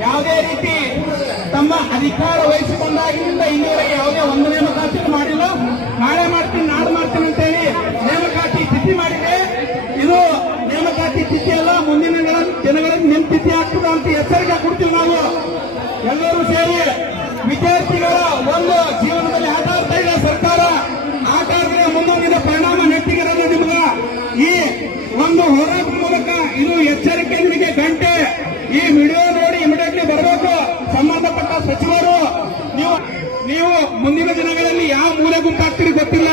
ಯಾವುದೇ ರೀತಿ ತಮ್ಮ ಅಧಿಕಾರ ವಹಿಸಿಕೊಂಡಾಗಿನಿಂದ ಇನ್ನೂವರೆಗೆ ಯಾವುದೇ ಒಂದು ನೇಮಕಾತಿ ಮಾಡಿಲ್ಲ. ನಾಳೆ ಮಾಡ್ತೀನಿ ನಾಡು ಮಾಡ್ತೀನಿ ಅಂತ ಹೇಳಿ ನೇಮಕಾತಿ ತಿಥಿ ಮಾಡಿದೆ. ಇದು ನೇಮಕಾತಿ ತಿಥಿ ಅಲ್ಲ, ಮುಂದಿನ ದಿನ- ದಿನಗಳಲ್ಲಿ ನಿಮ್ಮ ತಿಥಿ ಆಗ್ತದ ಅಂತ ಎಚ್ಚರಿಕೆ ಕೊಡ್ತೀವಿ ನಾವು. ಎಲ್ಲರೂ ಸೇರಿ ವಿದ್ಯಾರ್ಥಿಗಳ ಒಂದು ಜೀವನದಲ್ಲಿ ಆಟ ಆಡ್ತಾ ಇದೆ ಸರ್ಕಾರ. ಆಟ ಮುಂದೊಂದಿನ ಪರಿಣಾಮ ನೆಟ್ಟಿಗಿರಲ್ಲ ನಿಮ್ಗ. ಈ ಒಂದು ಹೋರಾಟದ ಮೂಲಕ ಇದು ಎಚ್ಚರಿಕೆ ನಿಮಗೆ ಗಂಟೆ. ಈ ವಿಡಿಯೋ ನೋಡಿ ಇಮಿಡಿಯೇಟ್ಲಿ ಬರಬೇಕು ಸಂಬಂಧಪಟ್ಟ ಸಚಿವರು ನೀವು ನೀವು ಮುಂದಿನ ದಿನಗಳಲ್ಲಿ ಯಾವ ಮೂಲೆ ಗುಂಪಾಗ್ತೀರಿ ಗೊತ್ತಿಲ್ಲ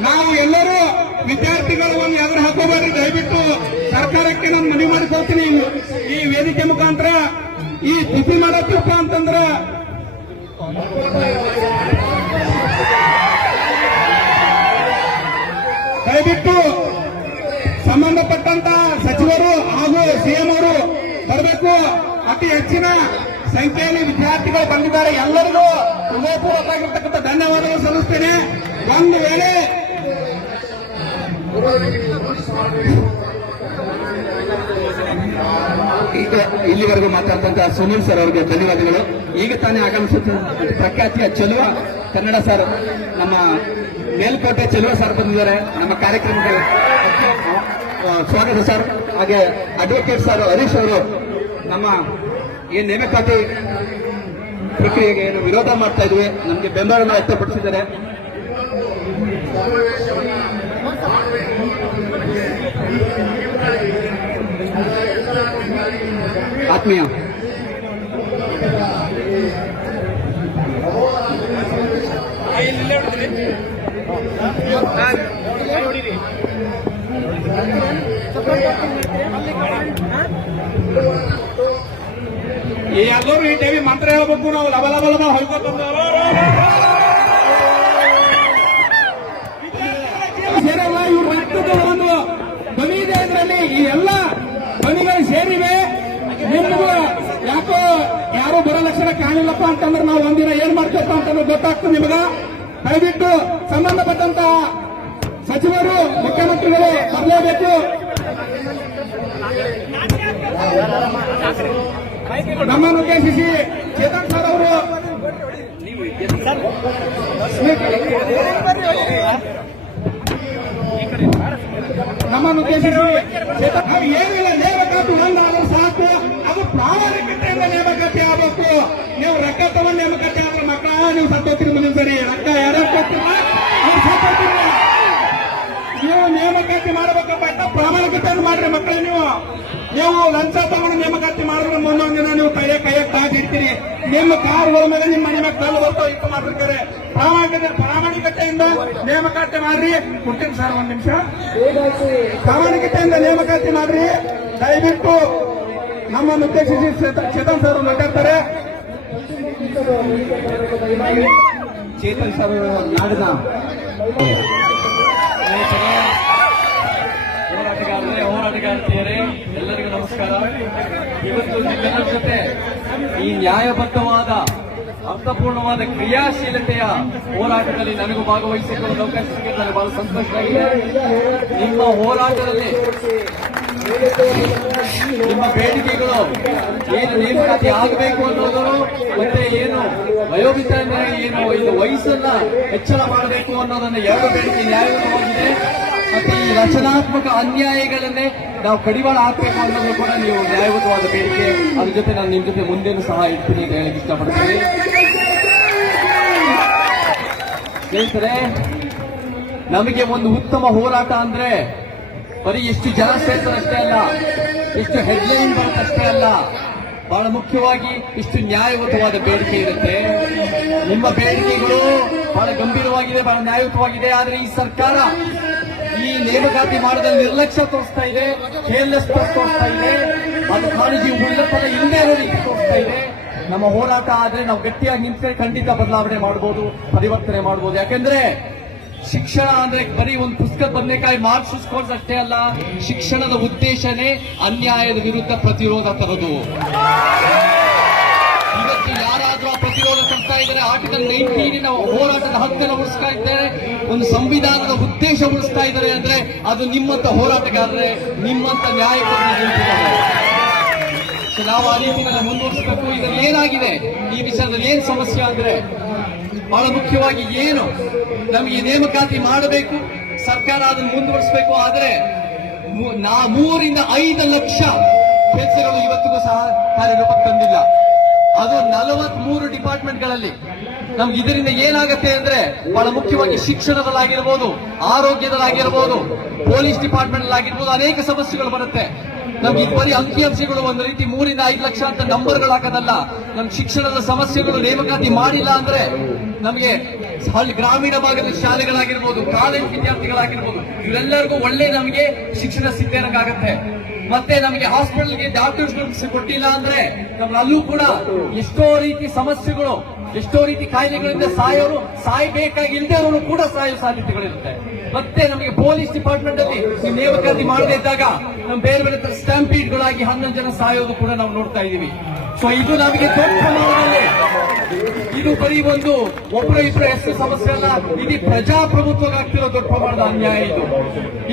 ನಾವು ಎಲ್ಲರೂ ವಿದ್ಯಾರ್ಥಿಗಳು ಒಂದು ಎದುರು ಹಾಕೋಬಾರ್ದು ದಯವಿಟ್ಟು ಸರ್ಕಾರಕ್ಕೆ ನಾನು ಮನವಿ ಮಾಡಿಕೊಳ್ತೀನಿ ಈ ವೇದಿಕೆ ಮುಖಾಂತರ ಈ ಮಾಡತ್ತಪ್ಪ ಅಂತಂದ್ರ ದಯವಿಟ್ಟು ಸಂಬಂಧಪಟ್ಟಂತ ಸಚಿವರು ಹಾಗೂ ಸಿಎಂ ಅವರು ಬರಬೇಕು. ಅತಿ ಹೆಚ್ಚಿನ ಸಂಖ್ಯೆಯಲ್ಲಿ ವಿದ್ಯಾರ್ಥಿಗಳು ಬಂದಿದ್ದಾರೆ. ಎಲ್ಲರಿಗೂ ಹೃದಯಪೂರ್ವಕವಾಗಿರ್ತಕ್ಕಂಥ ಧನ್ಯವಾದಗಳು ಸಲ್ಲಿಸ್ತೇನೆ. ಒಂದು ವೇಳೆ ಈಗ ಇಲ್ಲಿವರೆಗೂ ಮಾತಾಡ್ತಂತ ಸುನೀಲ್ ಸರ್ ಅವರಿಗೆ ಧನ್ಯವಾದಗಳು. ಈಗ ತಾನೇ ಆಗಮಿಸುತ್ತ ಪ್ರಖ್ಯಾತಿಯ ಚೆಲುವ ಕನ್ನಡ ಸರ್, ನಮ್ಮ ಮೇಲ್ಕೋಟೆ ಚೆಲುವ ಸರ್ ಬಂದಿದ್ದಾರೆ. ನಮ್ಮ ಕಾರ್ಯಕ್ರಮಕ್ಕೆ ಸ್ವಾಗತ ಸರ್. ಹಾಗೆ ಅಡ್ವೊಕೇಟ್ ಸರ್ ಹರೀಶ್ ಅವರು ನಮ್ಮ ಈ ನೇಮಕಾತಿ ಪ್ರಕ್ರಿಯೆಗೆ ಏನು ವಿರೋಧ ಮಾಡ್ತಾ ಇದ್ವಿ. ನಮಗೆ ಬೆಂಬಲವನ್ನು ವ್ಯಕ್ತಪಡಿಸಿದ್ದಾರೆ. ಆತ್ಮೀಯ ಈ ಎಲ್ಲರೂ ಈ ಟೈವಿ ಮಂತ್ರ ಹೇಳ್ಬೇಕು ನಾವು ಲಬ ಲಬ ಲಬ ಹೊಯ್ಕೊತಂದು ಸೇರಲ್ಲ ಇವ್ರ ರಕ್ತದ ಒಂದು ಧ್ವನಿ ಇದೆ ಇದರಲ್ಲಿ ಈ ಎಲ್ಲ ಧ್ವನಿಗಳು ಸೇರಿವೆ ಯಾಕೋ ಯಾರು ಬರೋ ಲಕ್ಷಣ ಕಾಣಿಲ್ಲಪ್ಪ ಅಂತಂದ್ರೆ ನಾವು ಒಂದಿನ ಏನ್ ಮಾಡ್ತೇವಪ್ಪ ಅಂತಂದ್ರೆ ಗೊತ್ತಾಗ್ತದೆ ನಿಮಗ? ದಯವಿಟ್ಟು ಸಂಬಂಧಪಟ್ಟಂತ ಸಚಿವರು, ಮುಖ್ಯಮಂತ್ರಿಗಳು ಬರಲೇಬೇಕು. ನಮ್ಮನ್ನು ಉದ್ದೇಶಿಸಿ ಚೇತನ್ ಸರ್ ಅವರು. ನಮ್ಮನ್ನು ಉದ್ದೇಶಿಸಿ ಚೇತನ್ ಏನಿಲ್ಲ ಪ್ರಾಮಾಣಿಕತೆಯಿಂದ ನೇಮಕಾತಿ ಆಗಬೇಕು. ನೀವು ರೊಕ್ಕ ತಗೊಂಡು ನೇಮಕಾತಿ ಆದ್ರೆ ಮಕ್ಕಳ, ನೀವು ಸತ್ತೋಗ್ತೀರಿ ಮುಂದಿನ ಸರಿ. ರೊಕ್ಕ ಯಾರೋ ಕೊಡ್ತೀರ ನೀವು ಸತ್ತೋಗ್ತೀರಿ. ನೀವು ನೇಮಕಾತಿ ಮಾಡಬೇಕಪ್ಪ ಅಂತ ಪ್ರಾಮಾಣಿಕತೆಯನ್ನು ಮಾಡ್ರಿ ಮಕ್ಕಳ ನೀವು. ನೀವು ಲಂಚ ತಗೊಂಡು ನೇಮಕಾತಿ ಮಾಡಿದ್ರೆ ಮುಂದೊಂದು ದಿನ ನೀವು ಕೈಯ ಕೈಯ ಕಾದಿರ್ತೀರಿ ನಿಮ್ಮ ಕಾರುಗಳ ಮೇಲೆ ನಿಮ್ಮ ಮನೆ ಮೇಲೆ ಕಲ್ಲು ಬರ್ತಾವ ಇಟ್ಟು ಮಾಡಿರ್ತಾರೆ ಪ್ರಾಮಾಣಿಕತೆ, ಪ್ರಾಮಾಣಿಕತೆಯಿಂದ ನೇಮಕಾತಿ ಮಾಡ್ರಿ. ಕೊಡ್ತೀನಿ ಸರ್ ಒಂದ್ ನಿಮಿಷ. ಪ್ರಾಮಾಣಿಕತೆಯಿಂದ ನೇಮಕಾತಿ ಮಾಡ್ರಿ. ದಯವಿಟ್ಟು ನಮ್ಮನ್ನು ಉದ್ದೇಶಿಸಿ ಚೇತನ್- ಸರ್ ಮಾತಾಡ್ತಾರೆ. ಚೇತನ್ ಸರ್ ನಾಡಿದ ಹೋರಾಟಗಾರರೇ, ಹೋರಾಟಗಾರ್ತಿಯರೇ, ಎಲ್ಲರಿಗೂ ನಮಸ್ಕಾರ. ಇವತ್ತು ನಿಮ್ಮೆಲ್ಲರ ಜೊತೆ ಈ ನ್ಯಾಯಬದ್ಧವಾದ, ಅರ್ಥಪೂರ್ಣವಾದ ಕ್ರಿಯಾಶೀಲತೆಯ ಹೋರಾಟದಲ್ಲಿ ನನಗೂ ಭಾಗವಹಿಸಿಕೊಳ್ಳಲು ಅವಕಾಶ ಸಿಕ್ಕಿದ್ದು ನನಗೆ ಬಹಳ ಸಂತೋಷವಾಗಿದೆ. ನಿಮ್ಮ ಹೋರಾಟದಲ್ಲಿ ನಿಮ್ಮ ಬೇಡಿಕೆಗಳು ಏನು ನೇಮಕಾತಿ ಆಗಬೇಕು ಅನ್ನೋದನ್ನು ಮತ್ತೆ ಏನು ವಯೋಮಿತ ಅಂದ್ರೆ ಏನು ಇದು ವಯಸ್ಸನ್ನ ಹೆಚ್ಚಳ ಮಾಡಬೇಕು ಅನ್ನೋದನ್ನ ಎರಡು ಬೇಡಿಕೆ ನ್ಯಾಯಯುತವಾಗಿದೆ ಮತ್ತೆ ಈ ರಚನಾತ್ಮಕ ಅನ್ಯಾಯಗಳನ್ನೇ ನಾವು ಕಡಿವಾಳ ಹಾಕಬೇಕು ಅನ್ನೋದು ಕೂಡ ನೀವು ನ್ಯಾಯಯುತವಾದ ಬೇಡಿಕೆ. ಅದ್ರ ಜೊತೆ ನಾನು ನಿಮ್ಮ ಜೊತೆ ಮುಂದೇನು ಸಹ ಇರ್ತೀನಿ ಅಂತ ಹೇಳಕ್ ಇಷ್ಟಪಡ್ತೀನಿ. ಸ್ನೇಹಿತರೆ, ನಮಗೆ ಒಂದು ಉತ್ತಮ ಹೋರಾಟ ಅಂದ್ರೆ ಬರೀ ಎಷ್ಟು ಜನ ಸೇರ್ತಾರಷ್ಟೇ ಅಲ್ಲ ಎಷ್ಟು ಹೆಡ್ಲೈನ್ ಬರುತ್ತಷ್ಟೇ ಅಲ್ಲ. ಬಹಳ ಮುಖ್ಯವಾಗಿ ಇಷ್ಟು ನ್ಯಾಯಯುತವಾದ ಬೇಡಿಕೆ ಇರುತ್ತೆ. ನಿಮ್ಮ ಬೇಡಿಕೆಗಳು ಬಹಳ ಗಂಭೀರವಾಗಿದೆ, ಬಹಳ ನ್ಯಾಯಯುತವಾಗಿದೆ. ಆದ್ರೆ ಈ ಸರ್ಕಾರ ಈ ನೇಮಕಾತಿ ಮಾಡಿದ ನಿರ್ಲಕ್ಷ್ಯ ತೋರಿಸ್ತಾ ಇದೆ ಕೇರ್ಲೆಸ್ ತೋರಿಸ್ತಾ ಇದೆ. ಅದು ಕಾಳಜಿ ಉಳ್ಳತನ ಇಲ್ಲದೆ ರೀತಿ ತೋರಿಸ್ತಾ ಇದೆ. ನಮ್ಮ ಹೋರಾಟ ಆದ್ರೆ ನಾವು ಗಟ್ಟಿಯಾಗಿ ನಿಂತ್ರೆ ಖಂಡಿತ ಬದಲಾವಣೆ ಮಾಡಬಹುದು ಪರಿವರ್ತನೆ ಮಾಡಬಹುದು ಯಾಕೆಂದ್ರೆ ಶಿಕ್ಷಣ ಅಂದ್ರೆ ಬರೀ ಒಂದು ಪುಸ್ತಕ ಬದನೆಕಾಯಿ ಮಾರ್ಕ್ಸ್ ಕೋರ್ಸ್ ಅಷ್ಟೇ ಅಲ್ಲ, ಶಿಕ್ಷಣದ ಉದ್ದೇಶನೇ ಅನ್ಯಾಯದ ವಿರುದ್ಧ ಪ್ರತಿರೋಧ ತರೋದು. ಇವತ್ತು ಯಾರಾದ್ರೂ ಆ ಪ್ರತಿರೋಧ ತರ್ತಾ ಇದ್ದಾರೆ ಆರ್ಟಿಕಲ್ ನೈನ್ಟೀನಿನ ಹೋರಾಟದ ಹತ್ತಿರ ಉಳಿಸ್ತಾ ಇದ್ದಾರೆ, ಒಂದು ಸಂವಿಧಾನದ ಉದ್ದೇಶ ಉಳಿಸ್ತಾ ಇದ್ದಾರೆ ಅಂದ್ರೆ ಅದು ನಿಮ್ಮಂತ ಹೋರಾಟಗಾರರೇ ನಿಮ್ಮಂತ ನ್ಯಾಯಕರನ್ನ ನಾವು ಆ ರೀತಿ ಮುಂದುವರಿಸಬೇಕು. ಇದರಲ್ಲಿ ಏನಾಗಿದೆ? ಈ ವಿಷಯದಲ್ಲಿ ಏನ್ ಸಮಸ್ಯೆ ಅಂದ್ರೆ ಬಹಳ ಮುಖ್ಯವಾಗಿ ಏನು? ನಮಗೆ ನೇಮಕಾತಿ ಮಾಡಬೇಕು, ಸರ್ಕಾರ ಅದನ್ನು ಮುಂದುವರಿಸಬೇಕು, ಆದರೆ ನಾ ಮೂರಿಂದ ಐದು ಲಕ್ಷ ಕೆಲಸಗಳು ಇವತ್ತಿಗೂ ಸಹ ಕಾರ್ಯರೂಪಕ್ಕೆ ತಂದಿಲ್ಲ ಅದು ನಲವತ್ಮೂರು ಡಿಪಾರ್ಟ್ಮೆಂಟ್ಗಳಲ್ಲಿ. ನಮ್ಗೆ ಇದರಿಂದ ಏನಾಗುತ್ತೆ ಅಂದ್ರೆ ಬಹಳ ಮುಖ್ಯವಾಗಿ ಶಿಕ್ಷಣದಲ್ಲಾಗಿರ್ಬೋದು, ಆರೋಗ್ಯದಲ್ಲಾಗಿರ್ಬೋದು, ಪೊಲೀಸ್ ಡಿಪಾರ್ಟ್ಮೆಂಟ್ ಆಗಿರ್ಬೋದು ಅನೇಕ ಸಮಸ್ಯೆಗಳು ಬರುತ್ತೆ. ನಮ್ಗೆ ಇದು ಬರೀ ಅಂಕಿಅಂಶಗಳು ಒಂದು ರೀತಿ ಮೂರಿಂದ ಐದು ಲಕ್ಷ ಅಂತ ನಂಬರ್ಗಳು ಹಾಕೋದಲ್ಲ. ನಮ್ ಶಿಕ್ಷಣದ ಸಮಸ್ಯೆಗಳು ನೇಮಕಾತಿ ಮಾಡಿಲ್ಲ ಅಂದ್ರೆ ನಮಗೆ ಗ್ರಾಮೀಣ ಭಾಗದ ಶಾಲೆಗಳಾಗಿರ್ಬೋದು, ಕಾಲೇಜ್ ವಿದ್ಯಾರ್ಥಿಗಳಾಗಿರ್ಬೋದು, ಇವರೆಲ್ಲರಿಗೂ ಒಳ್ಳೆ ನಮಗೆ ಶಿಕ್ಷಣ ಸಿಗ್ತೇನಕ್ಕಾಗತ್ತೆ ಮತ್ತೆ ನಮಗೆ ಹಾಸ್ಪಿಟಲ್ಗೆ ಡಾಕ್ಟರ್ಸ್ ಕೊಟ್ಟಿಲ್ಲ ಅಂದ್ರೆ ನಮ್ಮಲ್ಲೂ ಕೂಡ ಎಷ್ಟೋ ರೀತಿ ಸಮಸ್ಯೆಗಳು, ಎಷ್ಟೋ ರೀತಿ ಕಾಯಿಲೆಗಳಿಂದ ಸಾಯೋರು ಸಾಯ್ಬೇಕಾಗಿಲ್ಲದೆ ಅವರು ಕೂಡ ಸಾಯೋ ಸಾಧ್ಯತೆಗಳಿರುತ್ತೆ. ಮತ್ತೆ ನಮಗೆ ಪೊಲೀಸ್ ಡಿಪಾರ್ಟ್ಮೆಂಟ್ ಅಲ್ಲಿ ನೇಮಕಾತಿ ಮಾಡದೇ ಇದ್ದಾಗ ನಮ್ಮ ಬೇರೆ ಬೇರೆ ಸ್ಟ್ಯಾಂಪೀಡ್ಗಳಾಗಿ ಹನ್ನೊಂದು ಜನ ಸಾಯೋದು ಕೂಡ ನಾವು ನೋಡ್ತಾ ಇದೀವಿ ಸೊ ಇದು ನಮಗೆ ದೊಡ್ಡ ಪ್ರಮಾಣದಲ್ಲಿ. ಇದು ಬರೀ ಒಂದು ಒಬ್ಬರ ಇಬ್ಬರ ಎಷ್ಟು ಸಮಸ್ಯೆ ಅಲ್ಲ, ಇಡೀ ಪ್ರಜಾಪ್ರಭುತ್ವಕ್ಕೆ ಆಗ್ತಿರೋ ದೊಡ್ಡ ಪ್ರಮಾಣದ ಅನ್ಯಾಯ ಇದು.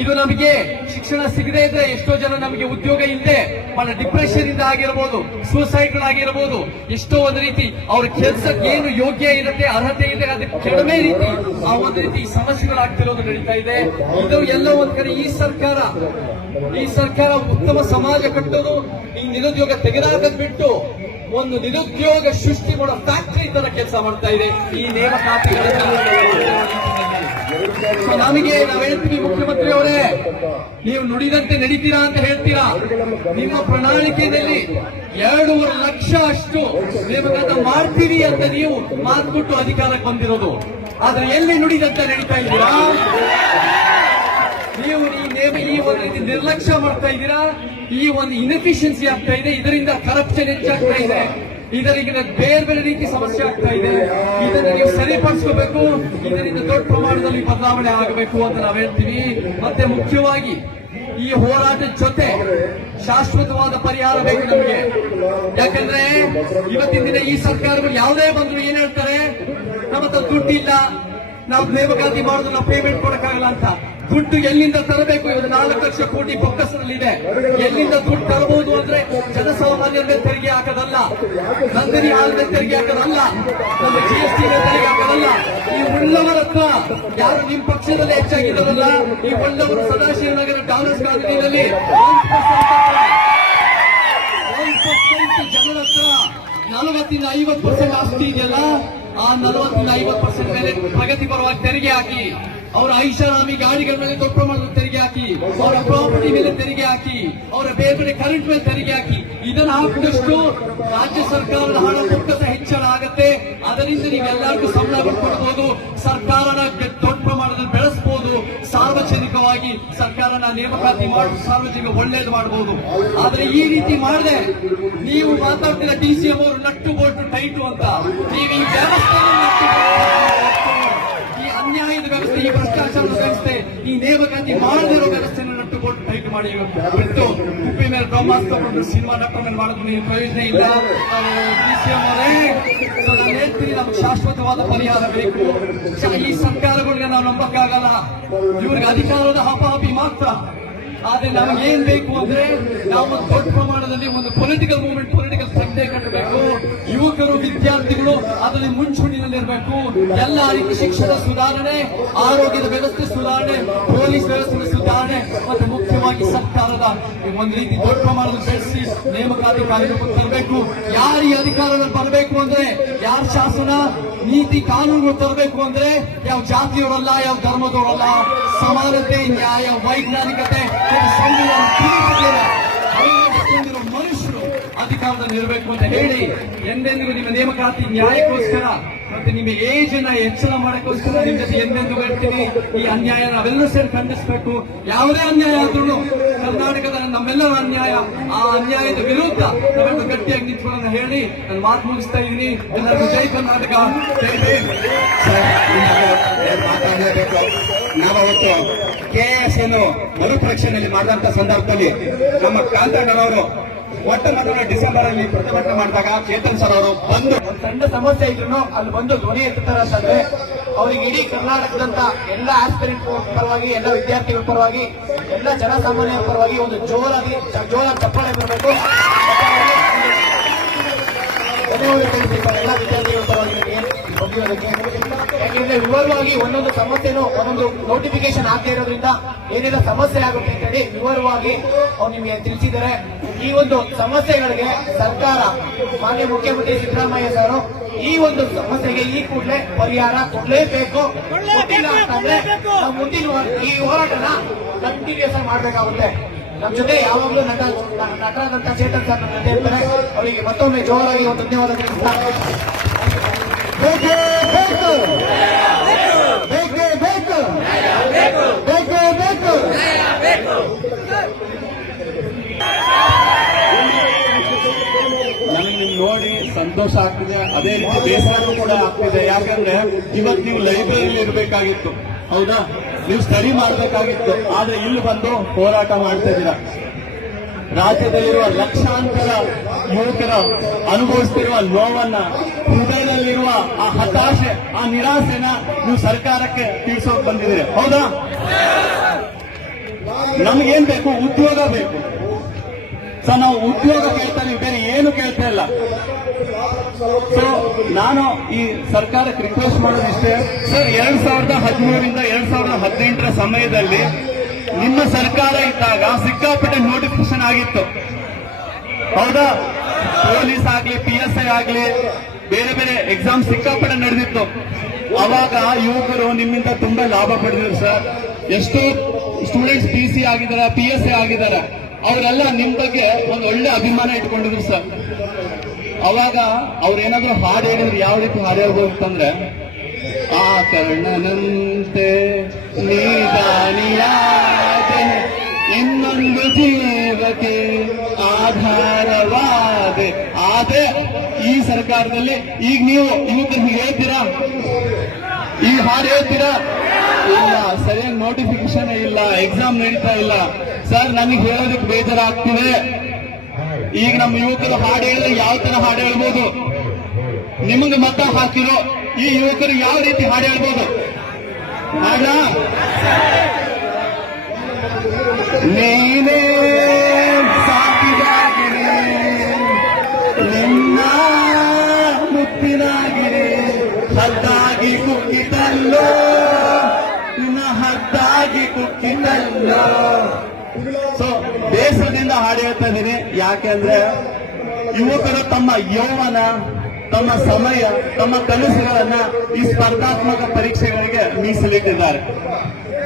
ಇದು ನಮಗೆ ಶಿಕ್ಷಣ ಸಿಗದೇ ಇದ್ರೆ ಎಷ್ಟೋ ಜನ ನಮಗೆ ಉದ್ಯೋಗ ಇಲ್ಲದೆ ಬಹಳ ಡಿಪ್ರೆಷನ್ ಇಂದ ಆಗಿರ್ಬೋದು ಸೂಸೈಡ್ ಗಳಾಗಿರಬಹುದು ಎಷ್ಟೋ ಒಂದು ರೀತಿ ಅವ್ರ ಕೆಲಸಕ್ಕೆ ಏನು ಯೋಗ್ಯ ಇರುತ್ತೆ, ಅರ್ಹತೆ ಇದೆ, ಅದಕ್ಕೆ ಕಡಿಮೆ ರೀತಿ ಆ ಒಂದು ರೀತಿ ಸಮಸ್ಯೆಗಳಾಗ್ತಿರೋದು ನಡೀತಾ ಇದೆ. ಇದು ಎಲ್ಲ ಒಂದ್ ಕಡೆ ಈ ಸರ್ಕಾರ ಈ ಸರ್ಕಾರ ಉತ್ತಮ ಸಮಾಜ ಕಟ್ಟೋದು, ಈ ನಿರುದ್ಯೋಗ ತೆಗೆದಾಕದ್ ಬಿಟ್ಟು ಒಂದು ನಿರುದ್ಯೋಗ ಸೃಷ್ಟಿ ಮಾಡೋ ಫ್ಯಾಕ್ಟರಿ ತರ ಕೆಲಸ ಮಾಡ್ತಾ ಇದೆ. ಈ ನೇಮಕಾತಿ ನಮಗೆ ನಾವು ಹೇಳ್ತೀವಿ, ಮುಖ್ಯಮಂತ್ರಿ ಅವರೇ, ನೀವು ನುಡಿದಂತೆ ನಡೀತೀರಾ ಅಂತ ಹೇಳ್ತೀರಾ? ನಿಮ್ಮ ಪ್ರಣಾಳಿಕೆಯಲ್ಲಿ ಎರಡೂವರೆ ಲಕ್ಷ ಅಷ್ಟು ನೇಮಕಾತ ಮಾಡ್ತೀರಿ ಅಂತ ನೀವು ಮಾತು ಕೊಟ್ಟು ಅಧಿಕಾರಕ್ಕೆ ಬಂದಿರೋದು. ಆದ್ರೆ ಎಲ್ಲಿ ನುಡಿದಂತೆ ನಡೀತಾ ಇದ್ದೀರಾ? ನೀವು ಈ ಒಂದು ನಿರ್ಲಕ್ಷ್ಯ ಮಾಡ್ತಾ ಇದ್ದೀರಾ? ಈ ಒಂದು ಇನ್ಎಫಿಷಿಯನ್ಸಿ ಆಗ್ತಾ ಇದೆ, ಇದರಿಂದ ಕರಪ್ಷನ್ ಹೆಚ್ಚಾಗ್ತಾ ಇದೆ, ಇದರಿಂದ ಬೇರೆ ಬೇರೆ ರೀತಿ ಸಮಸ್ಯೆ ಆಗ್ತಾ ಇದೆ. ಇದನ್ನ ನೀವು ಸರಿಪಡಿಸ್ಕೋಬೇಕು, ಇದರಿಂದ ದೊಡ್ಡ ಪ್ರಮಾಣದಲ್ಲಿ ಬದಲಾವಣೆ ಆಗಬೇಕು ಅಂತ ನಾವು ಹೇಳ್ತೀವಿ. ಮತ್ತೆ ಮುಖ್ಯವಾಗಿ ಈ ಹೋರಾಟದ ಜೊತೆ ಶಾಶ್ವತವಾದ ಪರಿಹಾರ ಬೇಕು ನಮಗೆ. ಯಾಕಂದ್ರೆ ಇವತ್ತಿನ ದಿನ ಈ ಸರ್ಕಾರಗಳು ಯಾವುದೇ ಬಂದ್ರು ಏನ್ ಹೇಳ್ತಾರೆ? ನಮ್ಮ ದುಡ್ಡಿಲ್ಲ, ನಾವು ನೇಮಕಾತಿ ಮಾಡಿದ್ರು ನಾವು ಪೇಮೆಂಟ್ ಕೊಡಕ್ಕಾಗಲ್ಲ ಅಂತ. ದುಡ್ಡು ಎಲ್ಲಿಂದ ತರಬೇಕು? ಇವತ್ತು ನಾಲ್ಕು ಲಕ್ಷ ಕೋಟಿ ಬೊಕ್ಕಸನಲ್ಲಿದೆ ಎಲ್ಲಿಂದ ದುಡ್ಡು ತರಬಹುದು ಅಂದ್ರೆ ಜನಸಾಮಾನ್ಯರ ಮೇಲೆ ತೆರಿಗೆ ಹಾಕೋದಲ್ಲ. ನಂದಿನಿ ಹಾಲ್ ಮೇಲೆ ತೆರಿಗೆ ಹಾಕೋದಲ್ಲ. ನಮ್ಮ ಜಿ ಎಸ್ ಟಿ ತೆರಿಗೆ ಈ ಉಳ್ಳವರ ಹತ್ರ ಯಾರು ನಿಮ್ ಪಕ್ಷದಲ್ಲಿ ಹೆಚ್ಚಾಗಿದ್ದಾರಲ್ಲ, ಈ ಉಳ್ಳವರು ಸದಾಶಿವನಗರ ಡಾಲರ್ಸ್ ಕಾಲೋನಿಯಲ್ಲಿ ಜನರ ಹತ್ರ ನಲವತ್ತಿಂದ ಐವತ್ತು ಪರ್ಸೆಂಟ್ ಆಸ್ತಿ ಇದೆಯಲ್ಲ, ಆ ನಲವತ್ತಿಂದ ಐವತ್ತು ಪರ್ಸೆಂಟ್ ಮೇಲೆ ಪ್ರಗತಿ ಪರವಾಗಿ ತೆರಿಗೆ ಹಾಕಿ. ಅವರ ಐಷಾರಾಮಿ ಗಾಡಿಗಳ ಮೇಲೆ ದೊಡ್ಡ ಪ್ರಮಾಣದ ತೆರಿಗೆ ಹಾಕಿ, ಅವರ ಪ್ರಾಪರ್ಟಿ ಮೇಲೆ ತೆರಿಗೆ ಹಾಕಿ, ಅವರ ಬೇರೆ ಬೇರೆ ಕರೆಂಟ್ ಮೇಲೆ ತೆರಿಗೆ ಹಾಕಿ, ಇದನ್ನ ಹಾಕಿದಷ್ಟು ರಾಜ್ಯ ಸರ್ಕಾರದ ಹಣ ಬೊಕ್ಕಸ ಹೆಚ್ಚಳ ಆಗತ್ತೆ. ಅದರಿಂದ ನೀವೆಲ್ಲರಿಗೂ ಸಂಬಳ ಕೊಡ್ಬೋದು. ಸರ್ಕಾರನ ದೊಡ್ಡ ಪ್ರಮಾಣದಲ್ಲಿ ಬೆಳೆಸಬಹುದು ಸಾರ್ವಜನಿಕವಾಗಿ ಸರ್ಕಾರನ ನೇಮಕಾತಿ ಮಾಡಿ, ಸಾರ್ವಜನಿಕ ಒಳ್ಳೇದು ಮಾಡಬಹುದು ಆದ್ರೆ ಈ ರೀತಿ ಮಾಡದೆ ನೀವು ಮಾತಾಡ್ತೀರ ಡಿ ಸಿ ಎಂ ಅವರು ನಟ್ಟು ಬೋಟು ಟೈಟು ಅಂತ, ನೀವು ಈ ವ್ಯವಸ್ಥೆ ವ್ಯವಸ್ಥೆ ಈ ಭ್ರಷ್ಟಾಚಾರ ವ್ಯವಸ್ಥೆ, ಈ ನೇಮಕಾತಿ ಮಾಡದಿರೋ ವ್ಯವಸ್ಥೆಯನ್ನು ನಟ್ಟುಕೊಂಡು ಟೈಟ್ ಮಾಡಿ ಬಿಟ್ಟು ಉಪ್ಪಿ ಮೇಲೆ ಬ್ರಹ್ಮಾಸ್ತ್ರ ಸಿನಿಮಾ ಡಾಕ್ಟರ್ ಮೇಲೆ ಮಾಡೋದು ನೀವು ಪ್ರಯೋಜನ ಇಲ್ಲ. ಡಿ ನಮ್ಗೆ ಶಾಶ್ವತವಾದ ಪರಿಹಾರ ಬೇಕು. ಈ ಸರ್ಕಾರಗಳಿಗೆ ನಾವು ನಂಬಕ್ಕಾಗಲ್ಲ. ಇವ್ರಿಗೆ ಅಧಿಕಾರದ ಹಪಾಹಪಿ ಮಾತ್ರ. ಆದ್ರೆ ನಮ್ಗೆ ಬೇಕು ಅಂದ್ರೆ ನಾವು ದೊಡ್ಡ ಪ್ರಮಾಣದಲ್ಲಿ ಒಂದು ಪೊಲಿಟಿಕಲ್ ಮೂವ್ಮೆಂಟ್ ಪೊಲಿಟಿಕಲ್ ಸಂಸ್ಥೆ ಕಟ್ಟಬೇಕು. ಯುವಕರು, ವಿದ್ಯಾರ್ಥಿಗಳು ಅದರಲ್ಲಿ ಮುಂಚೂಣಿನಲ್ಲಿರಬೇಕು ಎಲ್ಲ ರೀತಿ ಶಿಕ್ಷಣ ಸುಧಾರಣೆ, ಆರೋಗ್ಯದ ವ್ಯವಸ್ಥೆ ಸುಧಾರಣೆ, ಪೊಲೀಸ್ ವ್ಯವಸ್ಥೆ ಸುಧಾರಣೆ, ಮತ್ತು ಮುಖ್ಯವಾಗಿ ಸರ್ಕಾರದ ಒಂದು ರೀತಿ ದೊಡ್ಡ ಪ್ರಮಾಣದಲ್ಲಿ ಬೆಳೆಸಿ ನೇಮಕಾತಿ ಕಾರ್ಯಕ್ರಮ ತರಬೇಕು ಯಾರು ಈ ಅಧಿಕಾರದಲ್ಲಿ ಬರಬೇಕು ಅಂದ್ರೆ ಯಾರ ಶಾಸನ? ನೀತಿ ಕಾನೂನು ತರಬೇಕು ಅಂದ್ರೆ ಯಾವ ಜಾತಿಯವರಲ್ಲ ಯಾವ ಧರ್ಮದವರಲ್ಲ ಸಮಾನತೆ ನ್ಯಾಯ ವೈಜ್ಞಾನಿಕತೆ ಸಂವಿಧಾನ ಮನುಷ್ಯ ಅಧಿಕಾರದಲ್ಲಿ ಇರಬೇಕು ಅಂತ ಹೇಳಿ ಎಂದೆಂದಿಗೂ ನಿಮ್ಮ ನೇಮಕಾತಿ ನ್ಯಾಯಕ್ಕೋಸ್ಕರ ಮತ್ತೆ ನಿಮ್ಮ ಏಜ್ ಅನ್ನ ಹೆಚ್ಚಳ ಮಾಡಕ್ಕೋಸ್ಕರ ನಿಮ್ ಜೊತೆ ಎಂದೆಂದಿಗೂ ಇರ್ತೀನಿ ಈ ಅನ್ಯಾಯ ನಾವೆಲ್ಲರೂ ಸೇರಿ ಖಂಡಿಸಬೇಕು. ಯಾವುದೇ ಅನ್ಯಾಯ ಆದ್ರೂ ಕರ್ನಾಟಕದ ನಮ್ಮೆಲ್ಲರ ಅನ್ಯಾಯ, ಆ ಅನ್ಯಾಯದ ವಿರುದ್ಧ ನಾವೆಲ್ಲರೂ ಗಟ್ಟಿಯಾಗಿ ನಿಂತ್ಕೊಳ್ಳೋಣ ಹೇಳಿ ನಾನು ಮಾತು ಮುಗಿಸ್ತಾ ಇದ್ದೀನಿ. ಎಲ್ಲರಿಗೂ ಜೈ ಕರ್ನಾಟಕ. ಮಾತಾಡಲೇಬೇಕು ನಾವವತ್ತು ಕೆ ಎಸ್ ಅನ್ನು ಮರುಪರೀಕ್ಷೆಯಲ್ಲಿ ಮಾಡಿದಂತ ಸಂದರ್ಭದಲ್ಲಿ ನಮ್ಮ ಕಾಂತಣ್ಣನವರು ಒಟ್ಟ ಮೊದಲ ಡಿಸೆಂಬರ್ ಅಲ್ಲಿ ಪ್ರತಿಭಟನೆ ಮಾಡಿದಾಗ ಚೇತನ್ ಸರ್ ಅವರು ಬಂದು ಒಂದು ಸಣ್ಣ ಸಮಸ್ಯೆ ಇದ್ರು ಅಲ್ಲಿ ಬಂದು ಧ್ವನಿ ಎತ್ತಿರ್ತಾರೆ ಅಂತಂದ್ರೆ, ಅವ್ರಿಗೆ ಇಡೀ ಕರ್ನಾಟಕದಂತ ಎಲ್ಲ ಆಸ್ಪಿರೆಂಟ್ ಪರವಾಗಿ, ಎಲ್ಲ ವಿದ್ಯಾರ್ಥಿಗಳ ಪರವಾಗಿ, ಎಲ್ಲ ಜನಸಾಮಾನ್ಯರ ಪರವಾಗಿ ಒಂದು ಜೋರಾಗಿ ಜೋರ ಚಪ್ಪಾಳೆ ಬರಬೇಕು. ಎಲ್ಲ ವಿದ್ಯಾರ್ಥಿಗಳ ಪರವಾಗಿ ಯಾಕೆಂದ್ರೆ ವಿವರವಾಗಿ ಒಂದೊಂದು ಸಮಸ್ಯೆನೂ ಒಂದೊಂದು ನೋಟಿಫಿಕೇಶನ್ ಆಗದೆ ಇರೋದ್ರಿಂದ ಏನೆಲ್ಲ ಸಮಸ್ಯೆ ಆಗುತ್ತೆ ಅಂತ ಹೇಳಿ ವಿವರವಾಗಿ ಅವ್ರು ನಿಮಗೆ ತಿಳಿಸಿದ್ದಾರೆ. ಈ ಒಂದು ಸಮಸ್ಯೆಗಳಿಗೆ ಸರ್ಕಾರ ಮಾನ್ಯ ಮುಖ್ಯಮಂತ್ರಿ ಸಿದ್ದರಾಮಯ್ಯ ಸರ್ ಈ ಒಂದು ಸಮಸ್ಯೆಗೆ ಈ ಕೂಡಲೇ ಪರಿಹಾರ ಕೊಡಲೇಬೇಕು. ಕೊಟ್ಟಿಲ್ಲ ಅಂತಂದ್ರೆ ನಾವು ಮುಂದಿನ ಈ ಹೋರಾಟನ ಕಂಟಿನ್ಯೂಸ್ ಆಗಿ ಮಾಡ್ಬೇಕಾಗುತ್ತೆ. ನಮ್ಮ ಜೊತೆ ಯಾವಾಗಲೂ ನಟ ನಟರಾದಂತ ಚೇತನ್ ಸರ್ ನಮ್ಮ ಜೊತೆ ಇರ್ತಾರೆ. ಅವರಿಗೆ ಮತ್ತೊಮ್ಮೆ ಜೋರಾಗಿ ಒಂದು ಧನ್ಯವಾದ ತಿಳಿಸ್ತಾ ಬೇಕೇ ಬೇಕು ಬೇಕೇ ಬೇಕು ಬೇಕೇ ಬೇಕು ನನಗೆ ನಿಮ್ ನೋಡಿ ಸಂತೋಷ ಆಗ್ತಿದೆ. ಅದೇ ರೀತಿ ಬೇಸರ ಕೂಡ ಆಗ್ತಿದೆ. ಯಾಕಂದ್ರೆ ಇವತ್ತು ನೀವು ಲೈಬ್ರರಿಲಿ ಇರಬೇಕಾಗಿತ್ತು. ಹೌದಾ? ನೀವು ಸ್ಟಡಿ ಮಾಡಬೇಕಾಗಿತ್ತು. ಆದ್ರೆ ಇಲ್ಲಿ ಬಂದು ಹೋರಾಟ ಮಾಡ್ತಾ ಇದ್ದೀರಾ? ರಾಜ್ಯದಲ್ಲಿರುವ ಲಕ್ಷಾಂತರ ಯುವಕರ ಅನುಭವಿಸ್ತಿರುವ ನೋವನ್ನ, ಹೃದಯದಲ್ಲಿರುವ ಆ ಹತಾಶೆ, ಆ ನಿರಾಸೆನ ನೀವು ಸರ್ಕಾರಕ್ಕೆ ತಿಳಿಸೋಕೆ ಬಂದಿದ್ದೀರಿ. ಹೌದಾ? ನಮಗೇನ್ ಬೇಕು? ಉದ್ಯೋಗ ಬೇಕು. ಸೊ ನಾವು ಉದ್ಯೋಗ ಕೇಳ್ತಾ ಬೇರೆ ಏನು ಕೇಳ್ತಾ ಇಲ್ಲ. ಸೊ ನಾನು ಈ ಸರ್ಕಾರಕ್ಕೆ ರಿಕ್ವೆಸ್ಟ್ ಮಾಡೋದು ಇಷ್ಟೇ. ಸರ್ ಎರಡ್ ಸಾವಿರದ ಹದಿಮೂರಿಂದ ಎರಡ್ ಸಾವಿರದ ಹದಿನೆಂಟರ ಸಮಯದಲ್ಲಿ ನಿಮ್ಮ ಸರ್ಕಾರ ಇದ್ದಾಗ ಸಿಕ್ಕಾಪಟ್ಟೆ ನೋಟಿಫಿಕೇಶನ್ ಆಗಿತ್ತು. ಹೌದಾ? ಪೊಲೀಸ್ ಆಗ್ಲಿ ಪಿ ಎಸ್ ಐ ಆಗ್ಲಿ, ಬೇರೆ ಬೇರೆ ಎಕ್ಸಾಮ್ ಸಿಕ್ಕಾಪಟ್ಟೆ ನಡೆದಿತ್ತು. ಅವಾಗ ಯುವಕರು ನಿಮ್ಮಿಂದ ತುಂಬಾ ಲಾಭ ಪಡೆದಿದ್ರು ಸರ್ ಎಷ್ಟೋ ಸ್ಟೂಡೆಂಟ್ಸ್ ಪಿ ಸಿ ಆಗಿದ್ದಾರೆ ಪಿ ಎಸ್ ಐ ಆಗಿದ್ದಾರೆ. ಅವರೆಲ್ಲ ನಿಮ್ ಬಗ್ಗೆ ಒಂದು ಒಳ್ಳೆ ಅಭಿಮಾನ ಇಟ್ಕೊಂಡಿದ್ರು ಸರ್. ಅವಾಗ ಅವ್ರೇನಾದ್ರೂ ಹಾಡು ಹೇಳಿದ್ರು ಯಾವ ರೀತಿ ಹಾಡು ಹೇಳ್ಬೋದು ಅಂತಂದ್ರೆ, ಆ ಕರ್ಣನಂತೆ ಇನ್ನೊಂದು ಜೀವಕ್ಕೆ ಆಧಾರವಾದೆ. ಆದ್ರೆ ಈ ಸರ್ಕಾರದಲ್ಲಿ ಈಗ ನೀವು ಇವತ್ತು ಹೇಳ್ತೀರಾ? ಈ ಹಾಡು ಹೇಳ್ತೀರಾ? ಇಲ್ಲ, ಸರಿಯಾಗಿ ನೋಟಿಫಿಕೇಶನ್ ಇಲ್ಲ ಎಕ್ಸಾಮ್ ನಡೀತಾ ಇಲ್ಲ. ಸರ್ ನಮಗೆ ಹೇಳೋದಕ್ಕೆ ಬೇಜಾರಾಗ್ತಿದೆ. ಈಗ ನಮ್ಮ ಯುವಕರು ಹಾಡು ಹೇಳಿದ್ರೆ ಯಾವ ತರ ಹಾಡು ಹೇಳ್ಬೋದು? ನಿಮಗೆ ಮತ ಹಾಕಿರೋ ಈ ಯುವಕರು ಯಾವ ರೀತಿ ಹಾಡು ಹೇಳ್ಬೋದು? ನೀನೇ ಸೊ ಬೇಸರದಿಂದ ಹಾಡು ಹೇಳ್ತಾ ಇದ್ದೀನಿ. ಯಾಕೆಂದ್ರೆ ಯುವಕರು ತಮ್ಮ ಯೌವನ, ತಮ್ಮ ಸಮಯ, ತಮ್ಮ ಕನಸುಗಳನ್ನ ಈ ಸ್ಪರ್ಧಾತ್ಮಕ ಪರೀಕ್ಷೆಗಳಿಗೆ ಮೀಸಲಿಟ್ಟಿದ್ದಾರೆ.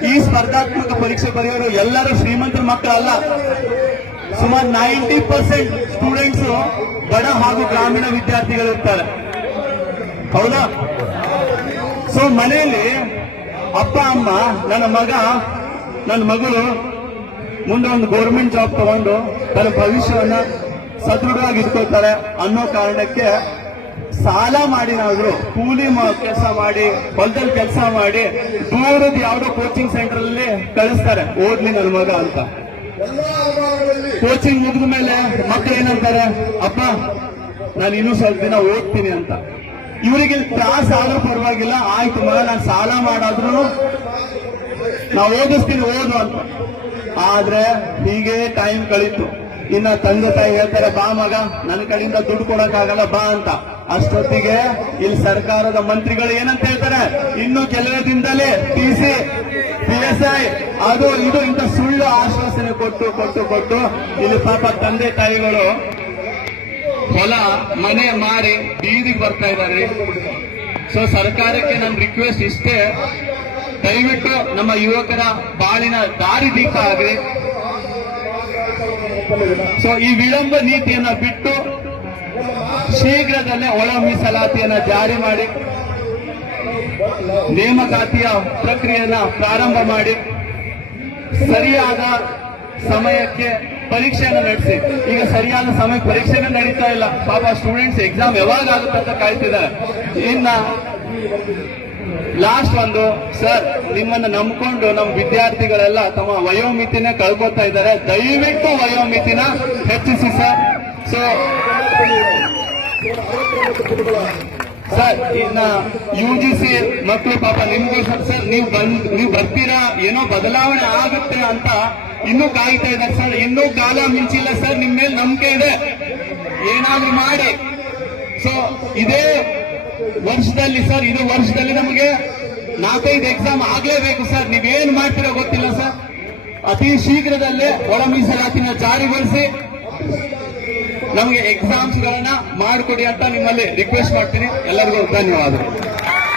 ಈ ಸ್ಪರ್ಧಾತ್ಮಕ ಪರೀಕ್ಷೆ ಬರೆಯೋರು ಎಲ್ಲರೂ ಶ್ರೀಮಂತರ ಮಕ್ಕಳಲ್ಲ. ಸುಮಾರು ನೈಂಟಿ ಪರ್ಸೆಂಟ್ ಸ್ಟೂಡೆಂಟ್ಸ್ ಬಡ ಹಾಗೂ ಗ್ರಾಮೀಣ ವಿದ್ಯಾರ್ಥಿಗಳಿರ್ತಾರೆ ಹೌದಾ? ಸೊ ಮನೆಯಲ್ಲಿ ಅಪ್ಪ, ಅಮ್ಮ, ನನ್ನ ಮಗ ನನ್ನ ಮಗಳು ಮುಂದೆ ಒಂದು ಗೌರ್ಮೆಂಟ್ ಜಾಬ್ ತಗೊಂಡು ತನ್ನ ಭವಿಷ್ಯವನ್ನ ಸದೃಢವಾಗಿ ಇಟ್ಕೋತಾರೆ ಅನ್ನೋ ಕಾರಣಕ್ಕೆ ಸಾಲ ಮಾಡಿನಾದ್ರು ಕೂಲಿ ಕೆಲಸ ಮಾಡಿ, ಹೊಲದಲ್ಲಿ ಕೆಲಸ ಮಾಡಿ ದೂರದ ಯಾವ್ದೋ ಕೋಚಿಂಗ್ ಸೆಂಟರ್ ಅಲ್ಲಿ ಕಳಿಸ್ತಾರೆ. ಓದ್ಲಿ ನನ್ನ ಮಗ ಅಂತ. ಕೋಚಿಂಗ್ ಮುಗಿದ ಮೇಲೆ ಮಕ್ಳು ಏನಂತಾರೆ? ಅಪ್ಪ, ನಾನು ಇನ್ನೂ ಸ್ವಲ್ಪ ದಿನ ಓದ್ತೀನಿ ಅಂತ. ಇವರಿಗೆ ತ್ರಾಸ ಆದ್ರೂ ಪರವಾಗಿಲ್ಲ. ಆಯ್ತು ಮಗ, ನಾನು ಸಾಲ ಮಾಡಾದ್ರೂ ನಾವು ಓದಿಸ್ತೀನಿ ಓದು ಅಂತ. ಆದ್ರೆ ಹೀಗೆ ಟೈಮ್ ಕಳೀತು. ಇನ್ನ ತಂದೆ ತಾಯಿ ಹೇಳ್ತಾರೆ, ಬಾ ಮಗ ನನ್ನ ಕಡೆಯಿಂದ ದುಡ್ಡು ಕೊಡಕ್ಕಾಗಲ್ಲ, ಬಾ ಅಂತ. ಅಷ್ಟೊತ್ತಿಗೆ ಇಲ್ಲಿ ಸರ್ಕಾರದ ಮಂತ್ರಿಗಳು ಏನಂತ ಹೇಳ್ತಾರೆ, ಇನ್ನು ಕೆಲವೇ ದಿನದಲ್ಲೇ T C P S I ಅದು ಇದು ಇಂಥ ಸುಳ್ಳು ಆಶ್ವಾಸನೆ ಕೊಟ್ಟು ಕೊಟ್ಟು ಕೊಟ್ಟು ಇಲ್ಲಿ ಪಾಪ ತಂದೆ ತಾಯಿಗಳು ಹೊಲ, ಮನೆ ಮಾರಿ ಬೀದಿಗೆ ಬರ್ತಾ ಇದ್ದಾರೆ. ಸೊ ಸರ್ಕಾರಕ್ಕೆ ನನ್ನ ರಿಕ್ವೆಸ್ಟ್ ಇಷ್ಟೇ ದಯವಿಟ್ಟು ನಮ್ಮ ಯುವಕರ ಬಾಳಿನ ದಾರಿ ದೀಪ ಆಗಲಿ ಸೊ ಈ ವಿಳಂಬ ನೀತಿಯನ್ನ ಬಿಟ್ಟು ಶೀಘ್ರದಲ್ಲೇ ಒಳ ಮೀಸಲಾತಿಯನ್ನ ಜಾರಿ ಮಾಡಿ, ನೇಮಕಾತಿಯ ಪ್ರಕ್ರಿಯೆಯನ್ನ ಪ್ರಾರಂಭ ಮಾಡಿ, ಸರಿಯಾದ ಸಮಯಕ್ಕೆ ಪರೀಕ್ಷೆಯನ್ನು ನಡೆಸಿ. ಈಗ ಸರಿಯಾದ ಸಮಯ ಪರೀಕ್ಷೆನೇ ನಡೀತಾ ಇಲ್ಲ. ಪಾಪ ಸ್ಟೂಡೆಂಟ್ಸ್ ಎಕ್ಸಾಮ್ ಯಾವಾಗ ಆಗುತ್ತೆ ಅಂತ ಕಾಯ್ತಿದ್ದಾರೆ. ಇನ್ನ ಲಾಸ್ಟ್ ಒಂದು ಸರ್ ನಿಮ್ಮನ್ನ ನಂಬಿಕೊಂಡು ನಮ್ಮ ವಿದ್ಯಾರ್ಥಿಗಳೆಲ್ಲ ತಮ್ಮ ವಯೋಮಿತಿನ ಕಳ್ಕೊತಾ ಇದ್ದಾರೆ. ದಯವಿಟ್ಟು ವಯೋಮಿತಿನ ಹೆಚ್ಚಿಸಿ ಸರ್ ಸೊ ಸರ್ ಇನ್ನ ಯು ಜಿ ಸಿ ಮಕ್ಕಳು ಪಾಪ ನಿಮ್ಗೆ ಸರ್ ನೀವು ಬಂದ್, ನೀವು ಬರ್ತೀರಾ? ಏನೋ ಬದಲಾವಣೆ ಆಗುತ್ತೆ ಅಂತ ಇನ್ನೂ ಕಾಯ್ತಾ ಇದ್ದಾರೆ ಸರ್ ಇನ್ನೂ ಕಾಲ ಮಿಂಚಿಲ್ಲ ಸರ್ ನಿಮ್ಮ ಮೇಲೆ ನಂಬಿಕೆ ಇದೆ. ಏನಾದ್ರೂ ಮಾಡಿ. ಸೊ ಇದೇ ವರ್ಷದಲ್ಲಿ ಸರ್, ಇದು ವರ್ಷದಲ್ಲಿ ನಮಗೆ ನಾಲ್ಕೈದು ಎಕ್ಸಾಮ್ ಆಗ್ಲೇಬೇಕು ಸರ್. ನೀವೇನ್ ಮಾಡ್ತೀರೋ ಗೊತ್ತಿಲ್ಲ ಸರ್. ಅತಿ ಶೀಘ್ರದಲ್ಲೇ ಒಳ ಮೀಸಲಾತಿನ ಜಾರಿಗೊಳಿಸಿ ನಮಗೆ ಎಕ್ಸಾಮ್ಸ್ ಗಳನ್ನ ಮಾಡಿಕೊಡಿ ಅಂತ ನಿಮ್ಮಲ್ಲಿ ರಿಕ್ವೆಸ್ಟ್ ಮಾಡ್ತೀನಿ. ಎಲ್ಲರಿಗೂ ಧನ್ಯವಾದಗಳು.